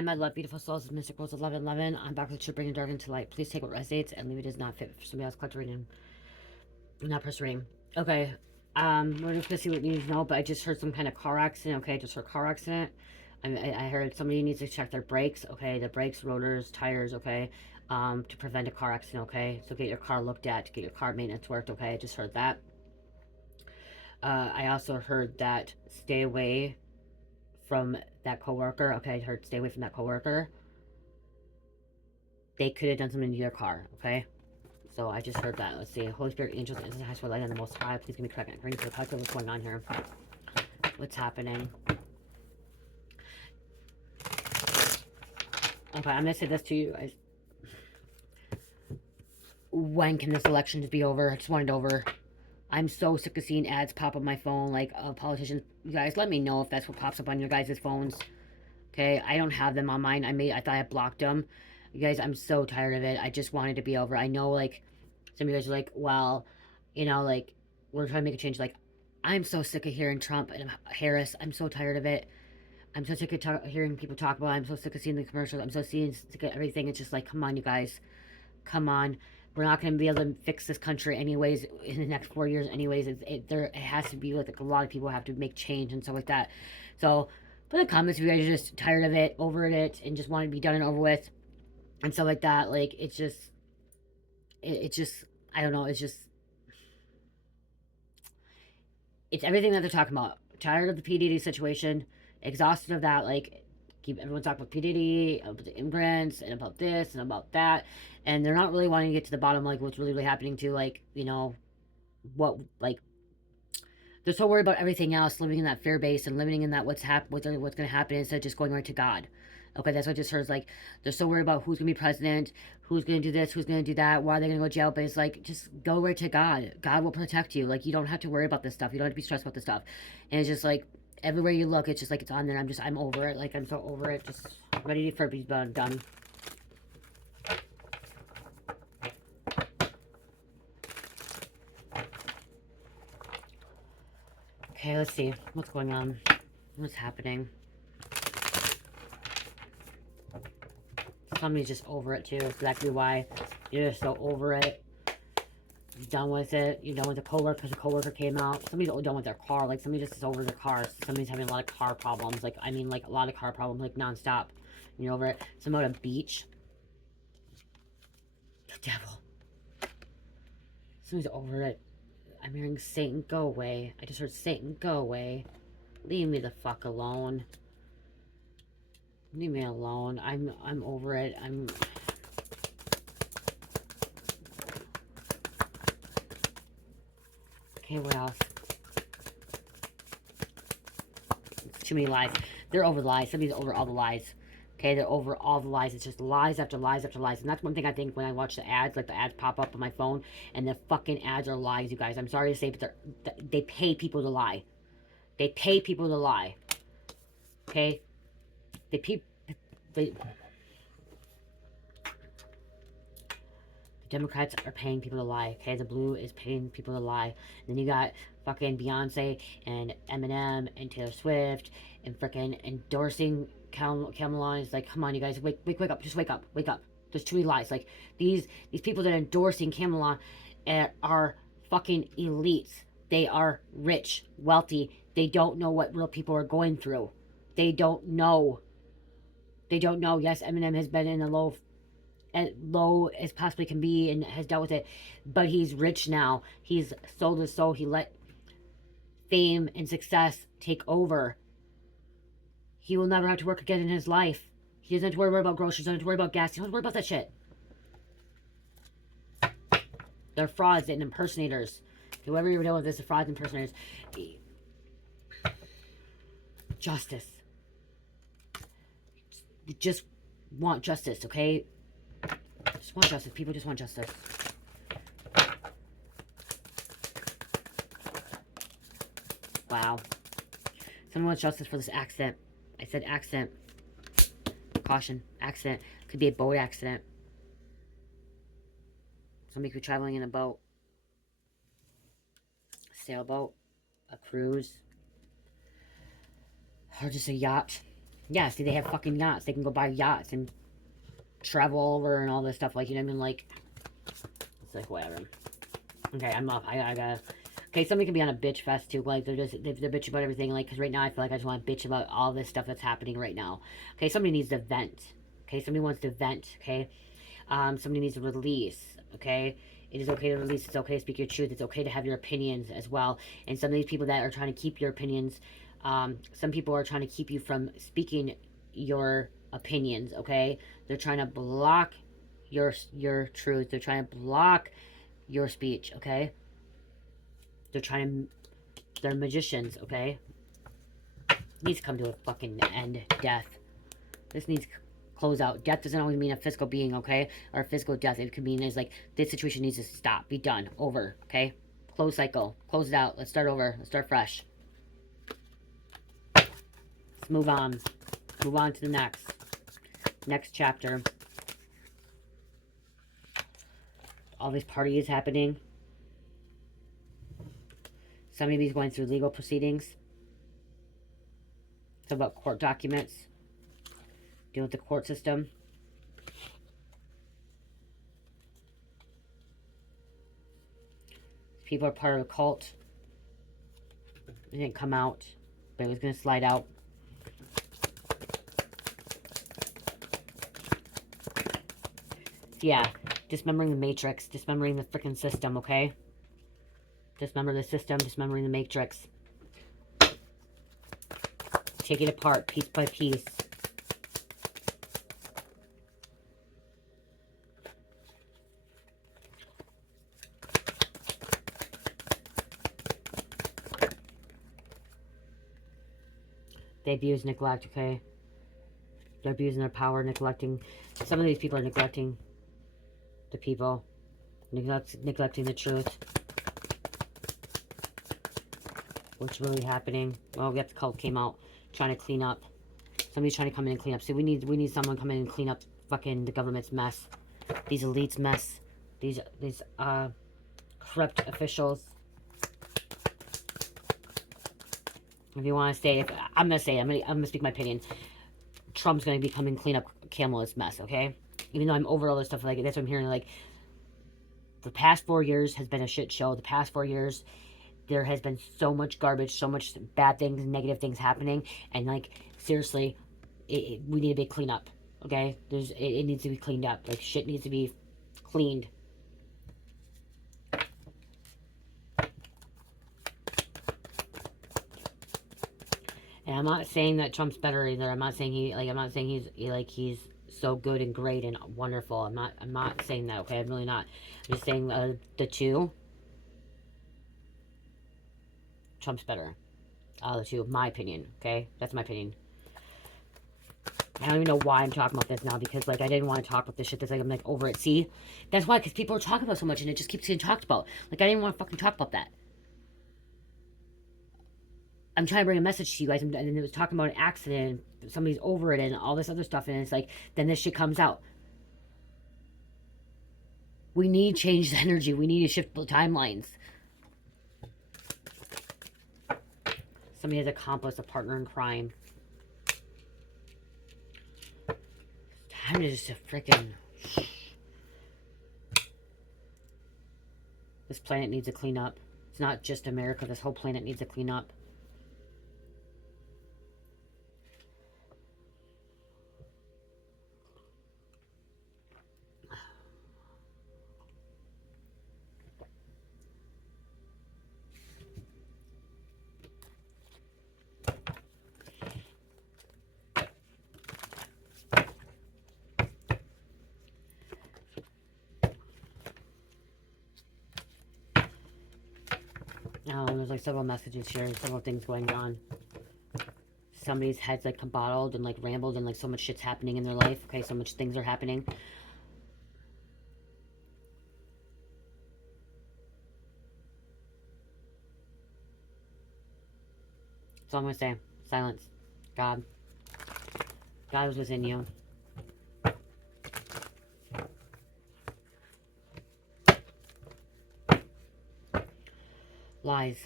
Hi, my love, beautiful souls. It's Mystic Rose 1111. I'm back with you, bringing dark into light. Please take what resonates and leave it does not fit for somebody else. Collect reading, not press reading. Okay, we're just gonna see what you need to know. But I just heard some kind of car accident. Okay, I just heard car accident. I heard somebody needs to check their brakes. Okay, the brakes, rotors, tires. Okay, to prevent a car accident. Okay, so get your car looked at, get your car maintenance worked. Okay, I just heard that. I also heard that stay away from that coworker. Okay, I heard stay away from that coworker. They could have done something to your car. Okay. So I just heard that. Let's see. Holy Spirit, angels, and high light on the Most High. Please give me correct according to the culture. What's going on here? What's happening? Okay, I'm gonna say this to you guys. When can this election just be over? I just want it over. I'm so sick of seeing ads pop up my phone like politicians. You guys, let me know if that's what pops up on your guys' phones. Okay, I don't have them on mine. I thought I blocked them. You guys, I'm so tired of it. I just wanted to be over. I know, like, some of you guys are like, well, like, we're trying to make a change. Like, I'm so sick of hearing Trump and Harris. I'm so tired of it. I'm so sick of hearing people talk about it. I'm so sick of seeing the commercials. I'm so sick of everything. It's just like, come on, you guys. Come on. We're not going to be able to fix this country anyways in the next 4 years anyways. It has to be like a lot of people have to make change and stuff like that. So put in the comments if you guys are just tired of it, over it, and just want to be done and over with and stuff like that. Like, it's just, I don't know. It's everything that they're talking about. Tired of the P. Diddy situation, exhausted of that. Like, keep everyone talking about P. Diddy, about the immigrants, and about this and about that. And they're not really wanting to get to the bottom, like, what's really happening to, like, what, like, they're so worried about everything else, living in that fear base and living in that what's going to happen instead of just going right to God. Okay, that's what I just heard. It's like, they're so worried about who's going to be president, who's going to do this, who's going to do that, why are they going to go to jail. But it's like, just go right to God. God will protect you. Like, you don't have to worry about this stuff. You don't have to be stressed about this stuff. And it's just like, everywhere you look, it's just like, it's on there. I'm over it. Like, I'm so over it. Just ready for it to be done. Okay, let's see. What's going on? What's happening? Somebody's just over it too. Exactly why you're just so over it. You're done with it. You're done with the coworker because the coworker came out. Somebody's done with their car. Like, somebody just is over their car. Somebody's having a lot of car problems. Like, I mean, like, a lot of car problems, like, nonstop. You're over it. Someone at a beach. The devil. Somebody's over it. I'm hearing Satan, go away. I just heard Satan, go away. Leave me the fuck alone. Leave me alone. I'm over it. Okay, what else? It's too many lies. They're over lies. Somebody's over all the lies. Okay, they're over all the lies. It's just lies after lies after lies. And that's one thing I think when I watch the ads, like the ads pop up on my phone, and the fucking ads are lies, you guys. I'm sorry to say, but they pay people to lie. They pay people to lie. Okay? The Democrats are paying people to lie. Okay, the blue is paying people to lie. And then you got fucking Beyonce and Eminem and Taylor Swift and freaking endorsing Kamala. Is like, come on, you guys, wake up, just wake up. There's too many lies. Like, these people that are endorsing Kamala are fucking elites. They are rich, wealthy. They don't know what real people are going through. They don't know. Yes, Eminem has been in a low as possibly can be and has dealt with it, but he's rich now. He's sold his soul. He let fame and success take over. He will never have to work again in his life. He doesn't have to worry about groceries. He doesn't have to worry about gas. He doesn't have to worry about that shit. They're frauds and impersonators. Whoever you're dealing with is frauds and impersonators. Justice. You just want justice, okay? Just want justice. People just want justice. Wow. Someone wants justice for this accident. I said accident. Caution. Accident. Could be a boat accident. Somebody could be traveling in a boat. A sailboat. A cruise. Or just a yacht. Yeah, see, they have fucking yachts. They can go buy yachts and travel over and all this stuff. Like, you know what I mean? Like, it's like, whatever. Okay, I'm off. I gotta... Okay, somebody can be on a bitch fest too. Like, they're bitching about everything. Like, because right now I feel like I just want to bitch about all this stuff that's happening right now. Okay, somebody needs to vent. Okay, somebody wants to vent. Okay, somebody needs to release. Okay, it is okay to release. It's okay to speak your truth. It's okay to have your opinions as well. And some of these people that are trying to keep your opinions, some people are trying to keep you from speaking your opinions. Okay, they're trying to block your truth. They're trying to block your speech. Okay, they're trying to. They're magicians. Okay, it needs to come to a fucking end. Death. This needs close out. Death doesn't always mean a physical being, okay? Or a physical death. It could mean is like this situation needs to stop, be done, over, okay? Close cycle. Close it out. Let's start over. Let's start fresh. Let's move on. Move on to the next chapter. All these parties happening. Somebody's going through legal proceedings. It's about court documents. Deal with the court system. People are part of a cult. It didn't come out, but it was going to slide out. Yeah, dismembering the matrix, dismembering the freaking system, okay? Dismember the system, dismembering the matrix. Take it apart, piece by piece. They abuse, neglect, okay? They're abusing their power, neglecting. Some of these people are neglecting the people. Neglecting the truth. What's really happening? Well, the cult came out trying to clean up. Somebody's trying to come in and clean up. See, we need someone come in and clean up fucking the government's mess. These elites' mess. These corrupt officials. If you want to say, I'm gonna speak my opinion. Trump's gonna be coming clean up Kamala's mess, okay? Even though I'm over all this stuff, like that's what I'm hearing. Like the past 4 years has been a shit show. The past 4 years, there has been so much garbage, so much bad things, negative things happening, and like seriously, we need a big cleanup. Okay, it needs to be cleaned up. Like shit needs to be cleaned. And I'm not saying that Trump's better either. I'm not saying he's so good and great and wonderful. I'm not saying that, okay? I'm really not. I'm just saying the two. Trump's better. The two, my opinion, okay? That's my opinion. I don't even know why I'm talking about this now, because like I didn't want to talk about this shit. That's like I'm like over it. See, that's why, because people are talking about so much and it just keeps getting talked about. Like I didn't want to fucking talk about that. I'm trying to bring a message to you guys, and it was talking about an accident, somebody's over it, and all this other stuff, and it's like, then this shit comes out. We need changed energy. We need to shift the timelines. Somebody has accomplice, a partner in crime. Time to just freaking... This planet needs to clean up. It's not just America. This whole planet needs to clean up. There's like several messages here, several things going on. Somebody's head's like kabottled and like rambled, and like so much shit's happening in their life. Okay, so much things are happening. So I'm gonna say, silence. God. God is within you. Lies.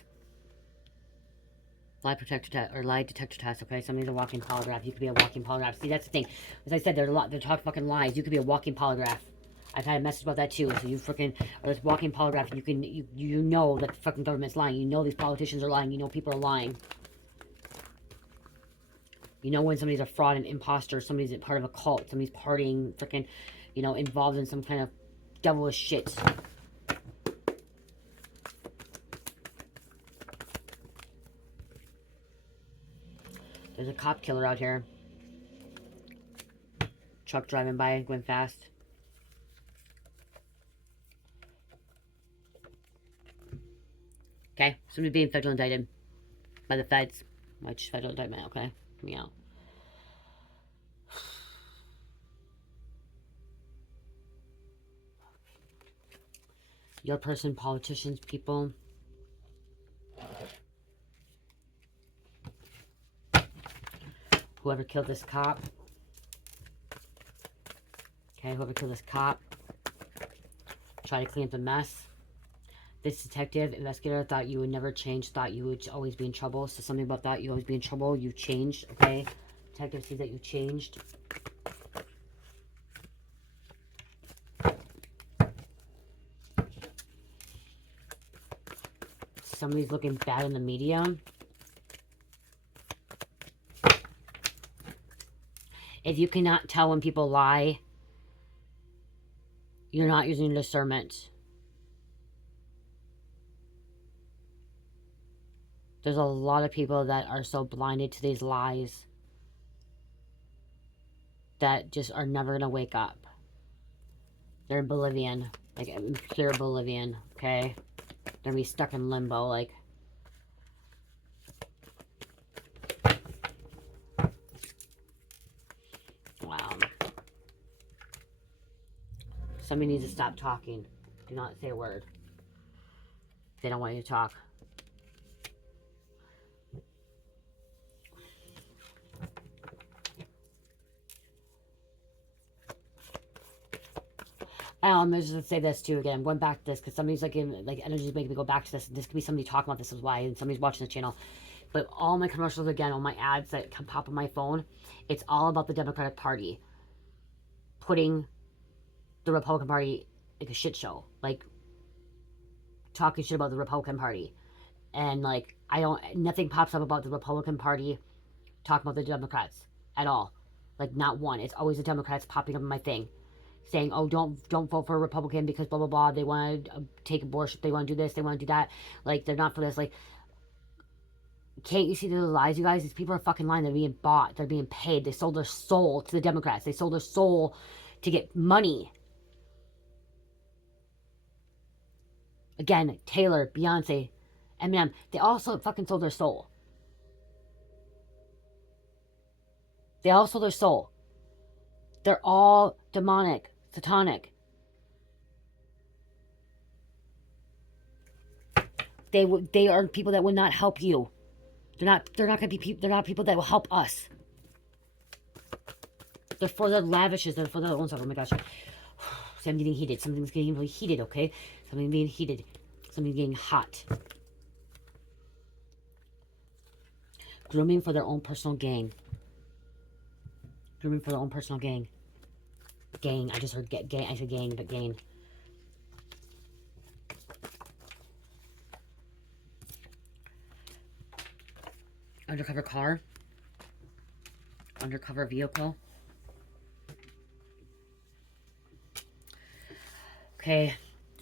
Lie detector test, okay? Somebody's a walking polygraph. You could be a walking polygraph. See, that's the thing. As I said, they're talking fucking lies. You could be a walking polygraph. I've had a message about that too. So you freaking, or this walking polygraph, you know that the fucking government's lying. You know these politicians are lying. You know people are lying. You know when somebody's a fraud and imposter, somebody's part of a cult, somebody's partying, freaking, you know, involved in some kind of devilish shit. There's a cop killer out here. Truck driving by, going fast. Okay, somebody being federal indicted by the feds. Which federal indictment, okay? Me out. Your person, politicians, people. Whoever killed this cop. Okay, whoever killed this cop. Try to clean up the mess. This detective, investigator thought you would never change, thought you would always be in trouble. So something about that, you always be in trouble, you changed, okay? Detective sees that you changed. Somebody's looking bad in the media. If you cannot tell when people lie, you're not using discernment. There's a lot of people that are so blinded to these lies that just are never going to wake up. They're in Bolivian, like in pure Bolivian, okay? They're going to be stuck in limbo, like. Wow. Somebody needs to stop talking. Do not say a word. They don't want you to talk. I'm just gonna say this too again. I'm going back to this because somebody's like energy is making me go back to this. This could be somebody talking about this as why, and somebody's watching the channel. But all my commercials again, all my ads that come pop on my phone, it's all about the Democratic Party putting the Republican Party like a shit show, like talking shit about the Republican Party, and like nothing pops up about the Republican Party talking about the Democrats at all, like not one. It's always the Democrats popping up in my thing. Saying, oh, don't vote for a Republican because blah, blah, blah. They want to take abortion. They want to do this. They want to do that. Like, they're not for this. Like, can't you see the lies, you guys? These people are fucking lying. They're being bought. They're being paid. They sold their soul to the Democrats. They sold their soul to get money. Again, Taylor, Beyonce, Eminem. They also fucking sold their soul. They all sold their soul. They're all demonic. Satanic. They are people that will not help you. They're not gonna be people. They're not people that will help us. They're for their lavishes. They're for their own stuff. Oh my gosh. See, I'm getting heated. Something's getting really heated. Okay, something's being heated. Something's getting hot. Grooming for their own personal gain. Grooming for their own personal gain. Gang. I just heard gang. I said gang, but gain. Undercover car. Undercover vehicle. Okay.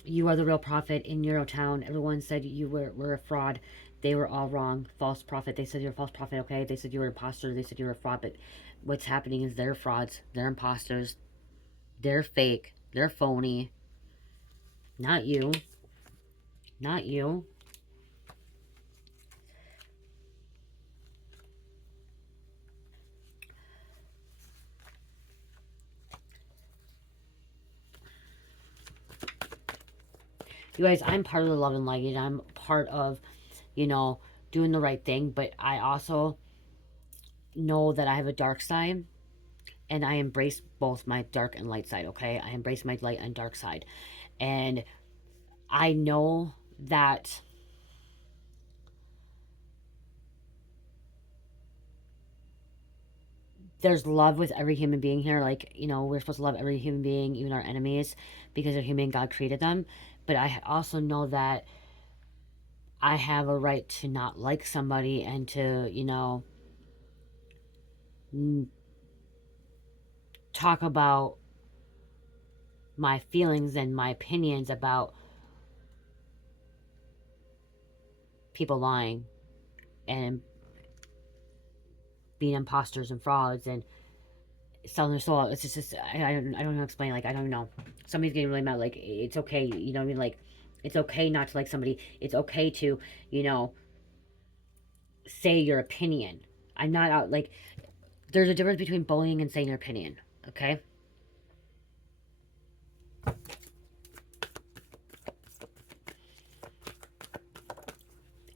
You are the real prophet in Eurotown. Everyone said you were a fraud. They were all wrong. False prophet. They said you're a false prophet, okay? They said you were an imposter. They said you were a fraud. But what's happening is they're frauds. They're imposters. They're fake. They're phony. Not you. Not you. You guys, I'm part of the love and light. I'm part of, you know, doing the right thing. But I also know that I have a dark side. And I embrace both my dark and light side, okay? I embrace my light and dark side. And I know that there's love with every human being here. Like, you know, we're supposed to love every human being, even our enemies, because they're human. God created them. But I also know that I have a right to not like somebody and to, you know, talk about my feelings and my opinions about people lying and being imposters and frauds and selling their soul. It's just I don't know how to explain. Like, I don't know. Somebody's getting really mad. Like, it's okay. You know what I mean? Like, it's okay not to like somebody. It's okay to, you know, say your opinion. I'm not out, like, there's a difference between bullying and saying your opinion. Okay?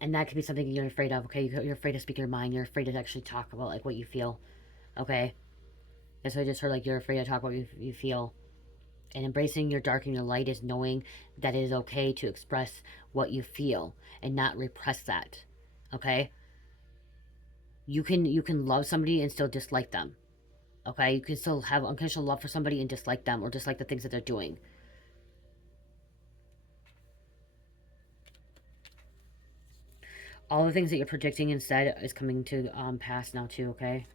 And that could be something you're afraid of. Okay? You're afraid to speak your mind. You're afraid to actually talk about, like, what you feel. Okay? That's what I just heard. Like, you're afraid to talk about what you feel. And embracing your dark and your light is knowing that it is okay to express what you feel and not repress that. Okay? You can love somebody and still dislike them. Okay? You can still have unconditional love for somebody and dislike them or dislike the things that they're doing. All the things that you're predicting instead is coming to pass now too, okay?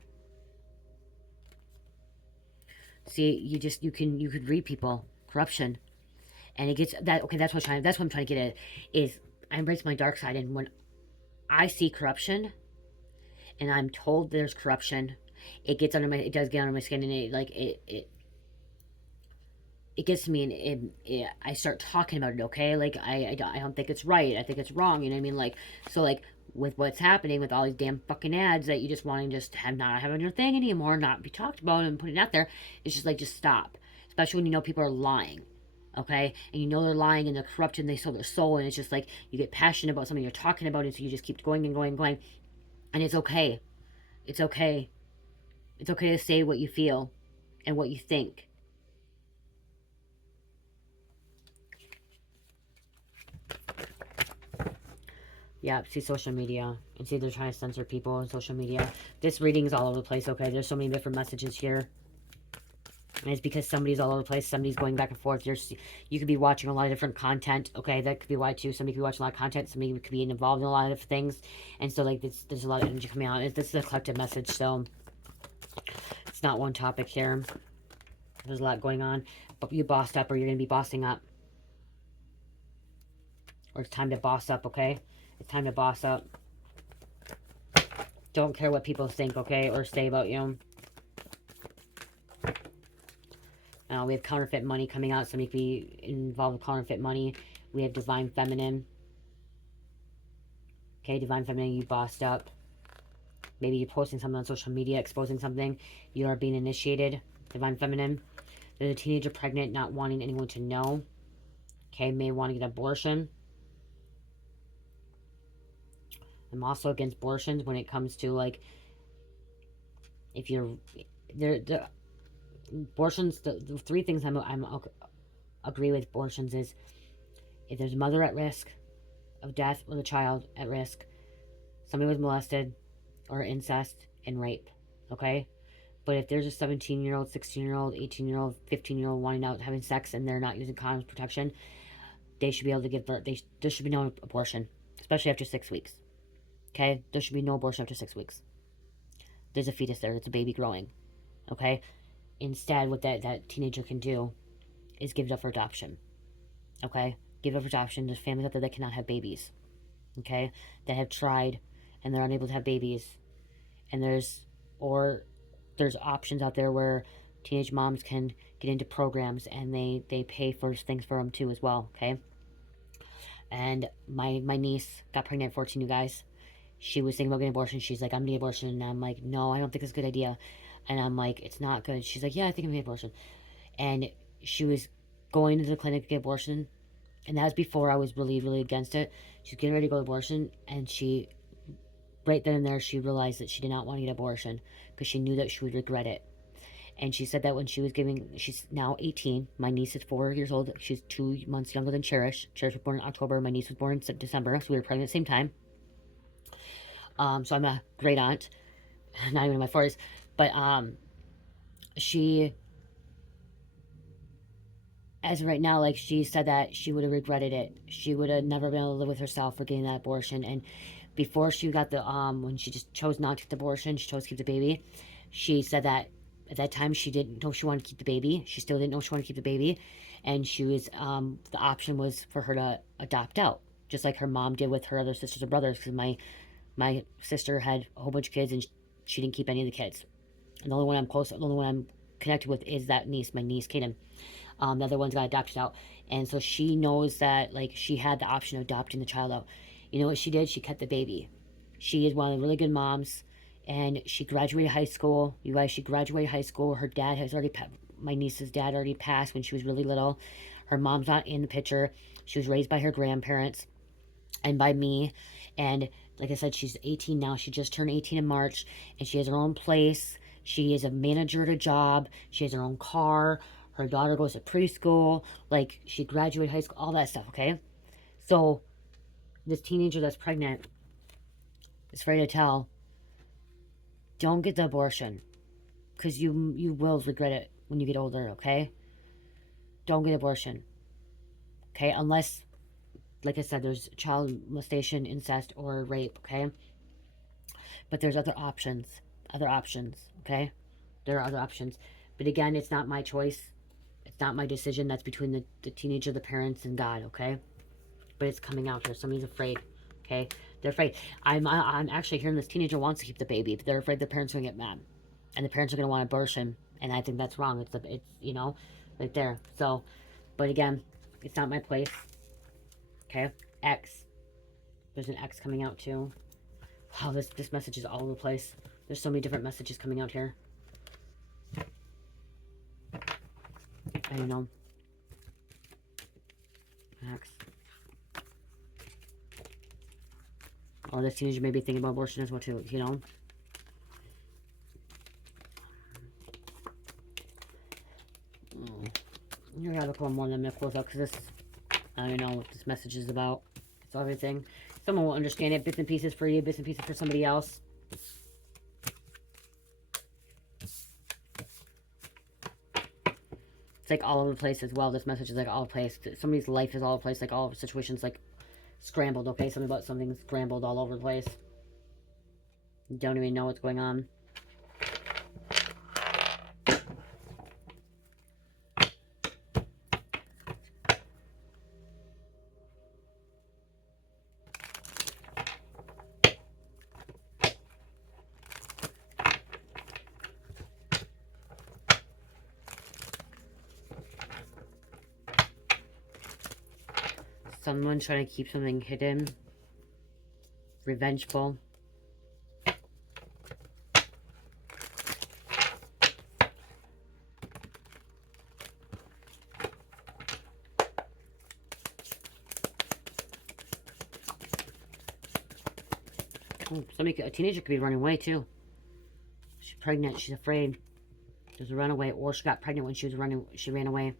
See, you could read people. Corruption. And it gets that okay, that's what I'm trying to get at is I embrace my dark side, and when I see corruption and I'm told there's corruption, it does get under my skin, and it gets to me, and I start talking about it. Okay, like I don't think it's right. I think it's wrong. You know what I mean? Like, so like with what's happening with all these damn fucking ads that you just want to just have not have on your thing anymore, not be talked about and put it out there. It's just like, just stop. Especially when you know people are lying. Okay, and you know they're lying and they're corrupted and they sold their soul, and it's just like you get passionate about something you're talking about, and so you just keep going and going and going, and it's okay. It's okay. It's okay to say what you feel and what you think. Yeah, see social media. And see they're trying to censor people on social media. This reading is all over the place, okay? There's so many different messages here. And it's because somebody's all over the place. Somebody's going back and forth. You could be watching a lot of different content, okay? That could be why, too. Somebody could be watching a lot of content. Somebody could be involved in a lot of things. And so, like, there's a lot of energy coming out. This is a collective message, so it's not one topic here. There's a lot going on. But you bossed up or you're going to be bossing up. Or it's time to boss up, okay? It's time to boss up. Don't care what people think, okay? Or say about you. We have counterfeit money coming out. Somebody could be involved with counterfeit money. We have divine feminine. Okay, divine feminine, you bossed up. Maybe you're posting something on social media, exposing something. You are being initiated. Divine feminine. There's a teenager pregnant, not wanting anyone to know. Okay, may want to get an abortion. I'm also against abortions when it comes to, like, if you're the abortions. The three things I'm agree with abortions is if there's a mother at risk of death or the child at risk, somebody was molested, or incest and rape. Okay, but if there's a 17-year-old, 16-year-old, 18-year-old, 15-year-old wanting out having sex and they're not using condoms protection, they should be able to give birth. There should be no abortion, especially after 6 weeks. Okay, there should be no abortion after 6 weeks. There's a fetus there. It's a baby growing. Okay, instead, what that teenager can do is give it up for adoption. Okay, give it up for adoption. There's families out there that cannot have babies. Okay, that have tried and they're unable to have babies. And there's options out there where teenage moms can get into programs and they pay for things for them too as well. Okay, and my niece got pregnant at 14, you guys. She was thinking about getting an abortion. She's like, I'm getting an abortion. And I'm like, no, I don't think it's a good idea. And I'm like, it's not good. She's like, yeah, I think I'm getting an abortion. And she was going to the clinic to get an abortion. And that was before I was really, really against it. She was getting ready to go to abortion. And she, right then and there, she realized that she did not want to get an abortion because she knew that she would regret it. And she said that when she was she's now 18. My niece is 4 years old. She's 2 months younger than Cherish. Cherish was born in October. My niece was born in December. So we were pregnant at the same time. So I'm a great aunt, not even in my 40s, but she, as of right now, like, she said that she would have regretted it. She would have never been able to live with herself for getting that abortion. And before she got the, when she just chose not to get the abortion, she chose to keep the baby. She said that at that time she didn't know she wanted to keep the baby. She still didn't know she wanted to keep the baby. And she was, the option was for her to adopt out, just like her mom did with her other sisters and brothers. Because my sister had a whole bunch of kids and she didn't keep any of the kids. And the only one I'm close, the only one I'm connected with is that niece, my niece, Kaden. The other ones got adopted out. And so she knows that, like, she had the option of adopting the child out. You know what she did? She kept the baby. She is one of the really good moms. And she graduated high school. You guys, she graduated high school. Her dad has already, my niece's dad already passed when she was really little. Her mom's not in the picture. She was raised by her grandparents and by me. And like I said, she's 18 now. She just turned 18 in March. And she has her own place. She is a manager at a job. She has her own car. Her daughter goes to preschool. Like, she graduated high school, all that stuff, okay? So, this teenager that's pregnant is afraid to tell, don't get the abortion. Because you will regret it when you get older, okay? Don't get abortion. Okay? Unless, like I said, there's child molestation, incest, or rape, okay? But there's other options. Other options, okay? There are other options. But again, it's not my choice. It's not my decision. That's between the teenager, the parents, and God, okay? But it's coming out here. Somebody's afraid, okay? They're afraid. I'm actually hearing this teenager wants to keep the baby, but they're afraid the parents are going to get mad. And the parents are going to want abortion. And I think that's wrong. It's you know, right there. So, but again, it's not my place, okay? X. There's an X coming out too. Wow, this message is all over the place. There's so many different messages coming out here. I don't know. X. Oh, this teenager may be thinking about abortion as well too, you know? Oh. You gotta look more than close up because this, I don't know what this message is about. It's everything. Someone will understand it. Bits and pieces for you, bits and pieces for somebody else. It's like all over the place as well. This message is like all over the place. Somebody's life is all over the place. Like all of the situations like scrambled, okay? Something about something scrambled all over the place. You don't even know what's going on. Someone trying to keep something hidden. Revengeful. Oh, a teenager could be running away too. She's pregnant. She's afraid. There's a runaway, or she got pregnant when she was running. She ran away.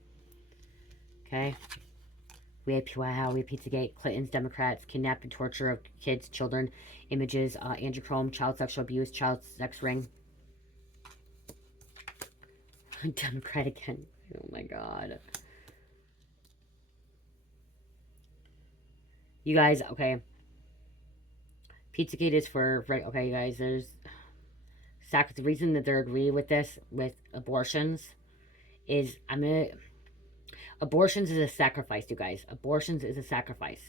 Okay. We had Pizzagate, Clinton's Democrats, kidnap and torture of kids, children, images, Andrew Cuomo, child sexual abuse, child sex ring. Democrat again. Oh my God. You guys, okay. Pizzagate is for, right, okay, you guys, there's, the reason that they're agreeing with this, with abortions, is, abortions is a sacrifice, you guys. Abortions is a sacrifice.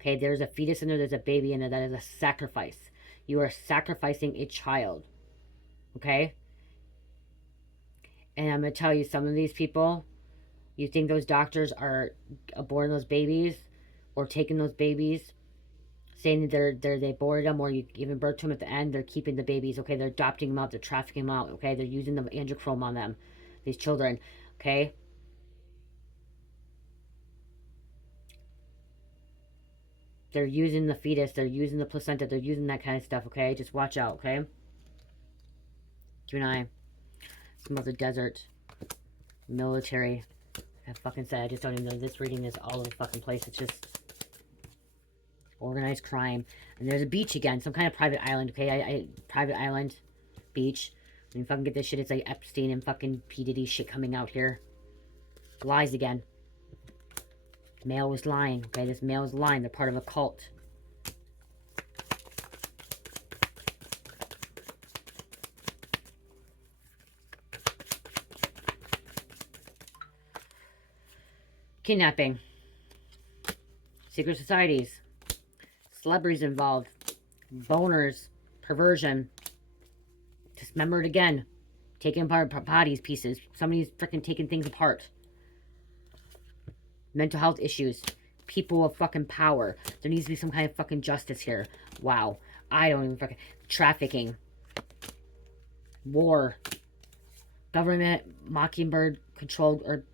Okay, there's a fetus in there, there's a baby in there, that is a sacrifice. You are sacrificing a child. Okay? And I'm going to tell you, some of these people, you think those doctors are aborting those babies, or taking those babies, saying that they aborted them, or you giving birth to them at the end, they're keeping the babies, okay? They're adopting them out, they're trafficking them out, okay? They're using the angiochrome on them, these children, okay? They're using the fetus, they're using the placenta, they're using that kind of stuff, okay? Just watch out, okay? Keep an eye. Some of the desert, military. I fucking said, I just don't even know. This reading is all over the fucking place. It's just organized crime. And there's a beach again, some kind of private island, okay? Private island, beach. When you fucking get this shit, it's like Epstein and fucking P. Diddy shit coming out here. Lies again. Male was lying, okay? This male is lying. They're part of a cult. Kidnapping. Secret societies. Celebrities involved. Boners. Perversion. Dismembered again. Taking apart bodies, pieces. Somebody's freaking taking things apart. Mental health issues. People of fucking power. There needs to be some kind of fucking justice here. Wow. I don't even fucking... Trafficking. War. Government Mockingbird controlled... Or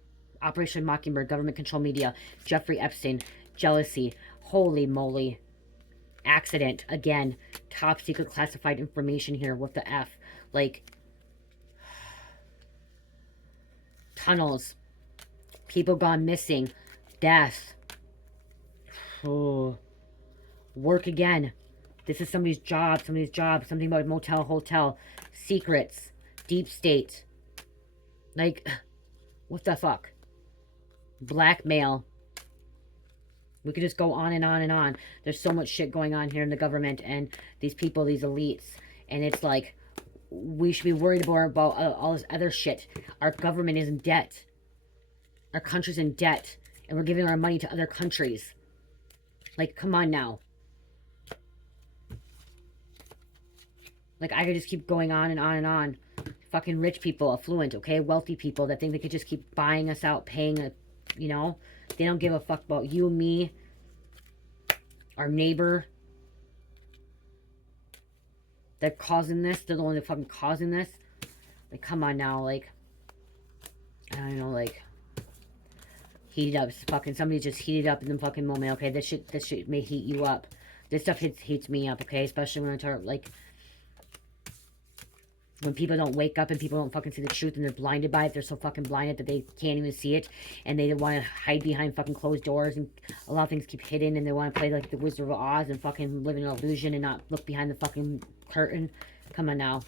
Operation Mockingbird. Government controlled media. Jeffrey Epstein. Jealousy. Holy moly. Accident. Again. Top secret classified information here. What the F? Like... Tunnels. People gone missing. Death. Oh. Work again. This is somebody's job. Somebody's job. Something about motel, hotel. Secrets. Deep state. Like, what the fuck? Blackmail. We could just go on and on and on. There's so much shit going on here in the government and these people, these elites. And it's like, we should be worried more about all this other shit. Our government is in debt. Our country's in debt. And we're giving our money to other countries. Like, come on now. Like, I could just keep going on and on and on. Fucking rich people, affluent, okay? Wealthy people that think they could just keep buying us out, paying, you know? They don't give a fuck about you, me, our neighbor. They're causing this. They're the ones that fucking causing this. Like, come on now, like... I don't know, like... Heated up. It's fucking... Somebody just heated up in the fucking moment, okay? This shit may heat you up. This stuff heats me up, okay? Especially when I talk, like... When people don't wake up and people don't fucking see the truth and they're blinded by it. They're so fucking blinded that they can't even see it. And they want to hide behind fucking closed doors. And a lot of things keep hidden. And they want to play like the Wizard of Oz and fucking live in an illusion and not look behind the fucking curtain. Come on now.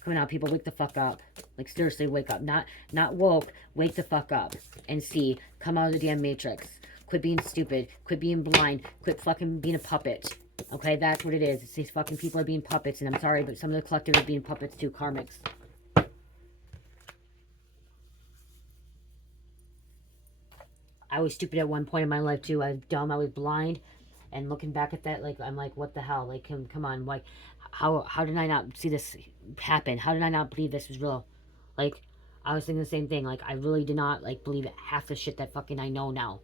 Come on now, people. Wake the fuck up. Like, seriously, wake up. Not woke. Wake the fuck up. And see. Come out of the damn Matrix. Quit being stupid. Quit being blind. Quit fucking being a puppet. Okay, that's what it is. It's these fucking people are being puppets, and I'm sorry, but some of the collective are being puppets too, karmics. I was stupid at one point in my life too. I was dumb, I was blind, and looking back at that, like, I'm like, what the hell? Like, come on, like, how did I not see this happen? How did I not believe this was real? Like, I was thinking the same thing. Like, I really did not, like, believe half the shit that fucking I know now.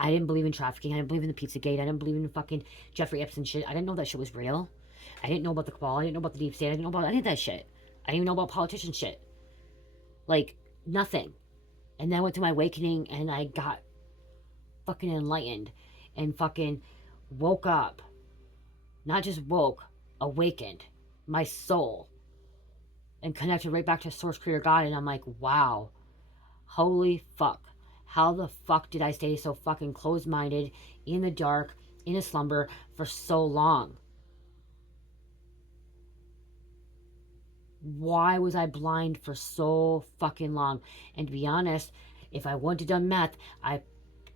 I didn't believe in trafficking. I didn't believe in the Pizzagate. I didn't believe in fucking Jeffrey Epstein shit. I didn't know that shit was real. I didn't know about the cabal. I didn't know about the deep state. I didn't know about any of that shit. I didn't even know about politician shit. Like, nothing. And then I went through my awakening and I got fucking enlightened and fucking woke up. Not just woke, awakened. My soul. And connected right back to Source Creator God. And I'm like, wow. Holy fuck. How the fuck did I stay so fucking closed-minded, in the dark, in a slumber, for so long? Why was I blind for so fucking long? And to be honest, if I wouldn't have done meth, I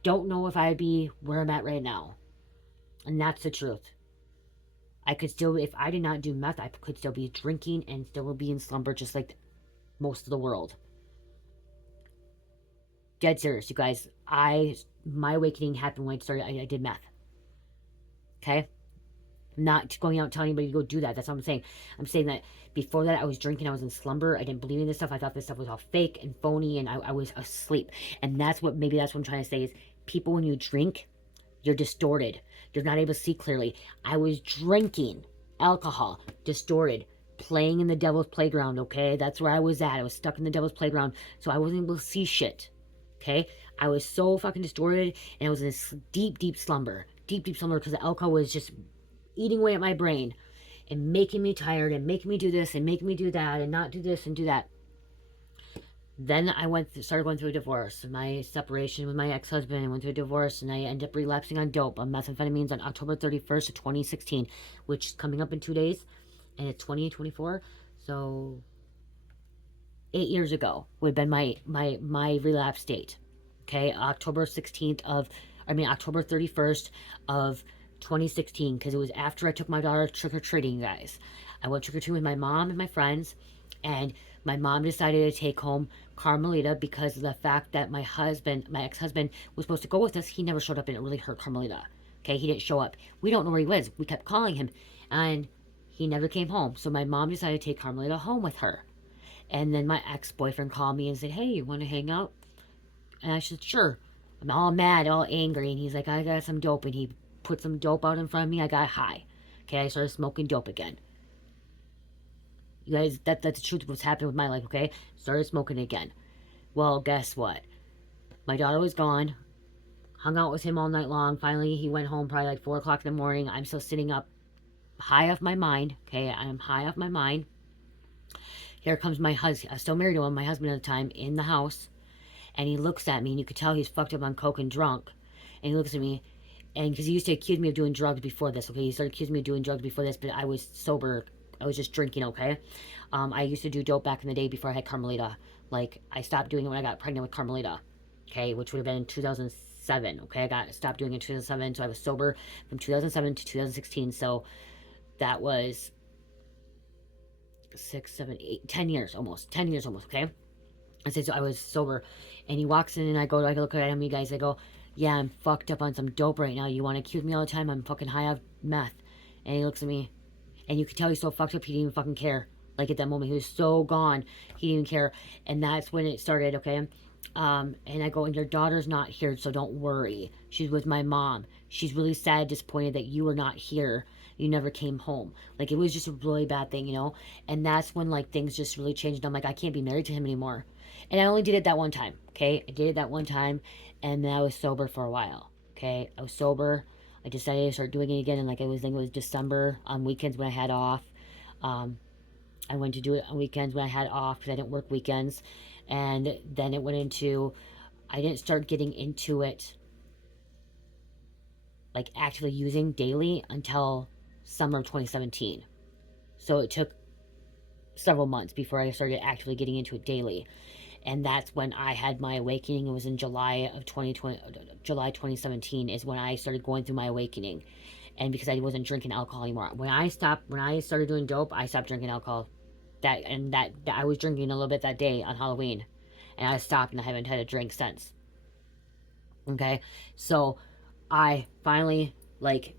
don't know if I'd be where I'm at right now. And that's the truth. I could still, if I did not do meth, I could still be drinking and still be in slumber just like most of the world. Dead serious, you guys. My awakening happened when I did meth. Okay? I'm not going out telling anybody to go do that. That's what I'm saying. I'm saying that before that, I was drinking. I was in slumber. I didn't believe in this stuff. I thought this stuff was all fake and phony, and I was asleep. And that's what I'm trying to say is, people, when you drink, you're distorted. You're not able to see clearly. I was drinking alcohol, distorted, playing in the devil's playground, okay? That's where I was at. I was stuck in the devil's playground, so I wasn't able to see shit. Okay, I was so fucking distorted, and I was in this deep, deep slumber, because the alcohol was just eating away at my brain, and making me tired, and making me do this, and making me do that, and not do this, and do that. Then I started going through a divorce. My separation with my ex-husband, I went through a divorce, and I ended up relapsing on dope, on methamphetamines, on October 31st of 2016, which is coming up in 2 days, and it's 2024. So 8 years ago would have been my relapse date. Okay, October 31st of 2016, because it was after I took my daughter trick-or-treating, guys. I went trick-or-treating with my mom and my friends, and my mom decided to take home Carmelita because of the fact that my ex-husband, was supposed to go with us. He never showed up, and it really hurt Carmelita. Okay, he didn't show up. We don't know where he was. We kept calling him, and he never came home. So my mom decided to take Carmelita home with her. And then my ex-boyfriend called me and said, hey, you want to hang out? And I said, sure. I'm all mad, all angry. And he's like, I got some dope. And he put some dope out in front of me. I got high. Okay, I started smoking dope again. You guys, that's the truth of what's happening with my life, okay? Started smoking again. Well, guess what? My daughter was gone. Hung out with him all night long. Finally, he went home probably like 4 o'clock in the morning. I'm still sitting up high off my mind, okay? I'm high off my mind. Here comes my husband. I was still married to him, my husband at the time, in the house. And he looks at me, and you could tell he's fucked up on coke and drunk. And he looks at me, and because he used to accuse me of doing drugs before this, okay? He started accusing me of doing drugs before this, but I was sober. I was just drinking, okay? I used to do dope back in the day before I had Carmelita. Like, I stopped doing it when I got pregnant with Carmelita, okay? Which would have been in 2007, okay? I stopped doing it in 2007, so I was sober from 2007 to 2016. So that was 6, 7, 8, 10 years almost. 10 years almost, okay? I said, so I was sober. And he walks in, and I look at him, you guys, I go, yeah, I'm fucked up on some dope right now. You want to accuse me all the time? I'm fucking high off meth. And he looks at me, and you could tell he's so fucked up, he didn't even fucking care. Like, at that moment, he was so gone, he didn't even care. And that's when it started, okay? And I go, and your daughter's not here, so don't worry. She's with my mom. She's really sad, disappointed that you were not here. You never came home. Like, it was just a really bad thing, you know? And that's when, like, things just really changed. I'm like, I can't be married to him anymore. And I only did it that one time, okay? I did it that one time, and then I was sober for a while, okay? I was sober. I decided to start doing it again, and like I think it was December on weekends when I had off. I went to do it on weekends when I had off because I didn't work weekends. And then it went into, I didn't start getting into it, like actively using daily until summer of 2017. So it took several months before I started actively getting into it daily. And that's when I had my awakening. It was in July 2017 is when I started going through my awakening. And because I wasn't drinking alcohol anymore. When I started doing dope, I stopped drinking alcohol. That I was drinking a little bit that day on Halloween. And I stopped, and I haven't had a drink since. Okay? So I finally, like,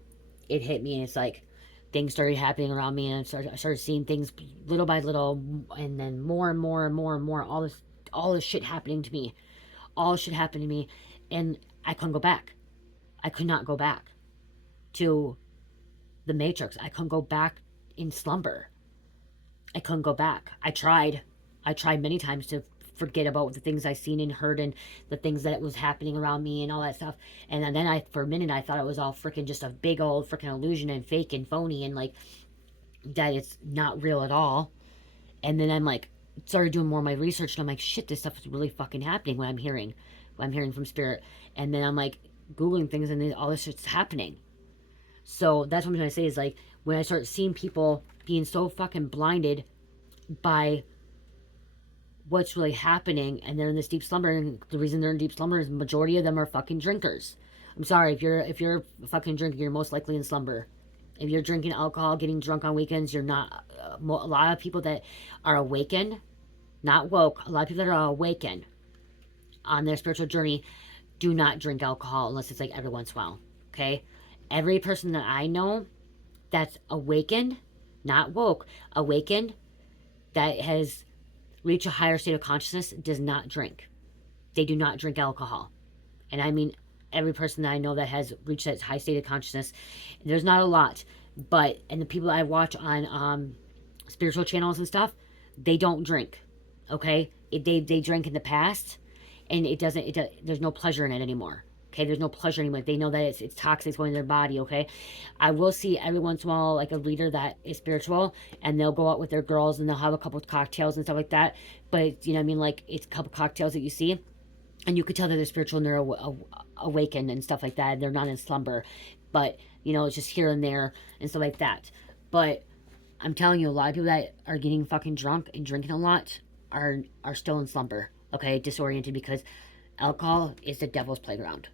it hit me, and it's like things started happening around me, and I started seeing things little by little, and then more and more and more and more, all this shit happening to me. All shit happened to me, and I couldn't go back. I could not go back to the Matrix. I couldn't go back in slumber. I couldn't go back. I tried many times to forget about the things I seen and heard, and the things that was happening around me and all that stuff. And then for a minute, I thought it was all freaking just a big old freaking illusion and fake and phony, and like that it's not real at all. And then I'm like, started doing more of my research, and I'm like, shit, this stuff is really fucking happening. What I'm hearing from spirit. And then I'm like Googling things, and then all this shit's happening. So that's what I'm trying to say is, like, when I start seeing people being so fucking blinded by what's really happening, and they're in this deep slumber, and the reason they're in deep slumber is the majority of them are fucking drinkers. I'm sorry, if you're a fucking drinker, you're most likely in slumber. If you're drinking alcohol, getting drunk on weekends, you're not. A lot of people that are awakened, not woke, a lot of people that are awakened on their spiritual journey do not drink alcohol unless it's like every once in a while, okay? Every person that I know that's awakened, not woke, awakened, that has reached a higher state of consciousness does not drink. They do not drink alcohol. And I mean every person that I know that has reached that high state of consciousness. There's not a lot, but, and the people I watch on spiritual channels and stuff, they don't drink, okay? They drank in the past, and there's no pleasure in it anymore. Okay, there's no pleasure anymore. They know that it's toxic, it's going in their body, okay? I will see every once in a while like a leader that is spiritual, and they'll go out with their girls and they'll have a couple of cocktails and stuff like that. But you know what I mean, like it's a couple cocktails that you see, and you could tell that they're spiritual and they're awakened and stuff like that. They're not in slumber, but you know, it's just here and there and stuff like that. But I'm telling you, a lot of people that are getting fucking drunk and drinking a lot are still in slumber, okay, disoriented, because alcohol is the devil's playground,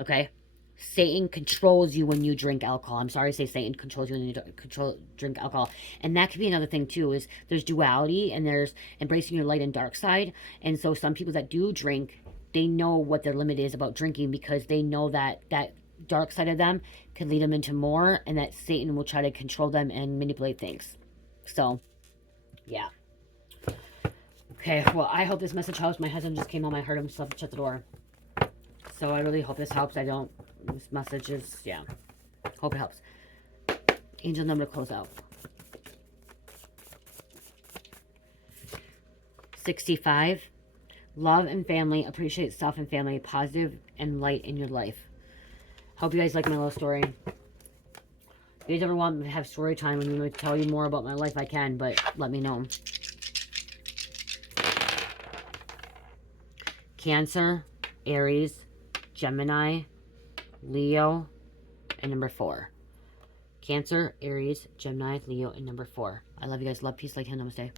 okay? Satan controls you when you drink alcohol. I'm sorry to say Satan controls you when you drink alcohol. And that could be another thing too, is there's duality and there's embracing your light and dark side. And so some people that do drink, they know what their limit is about drinking, because they know that that dark side of them could lead them into more, and that Satan will try to control them and manipulate things. So, yeah. Okay, well, I hope this message helps. My husband just came home. I heard him shut the door. So I really hope this helps. This message is, yeah. Hope it helps. Angel number to close out. 65. Love and family. Appreciate self and family. Positive and light in your life. Hope you guys like my little story. If you guys ever want me to have story time and me to tell you more about my life, I can, but let me know. Cancer, Aries, Gemini, Leo, and number 4. Cancer, Aries, Gemini, Leo, and number 4. I love you guys. Love, peace, light, namaste.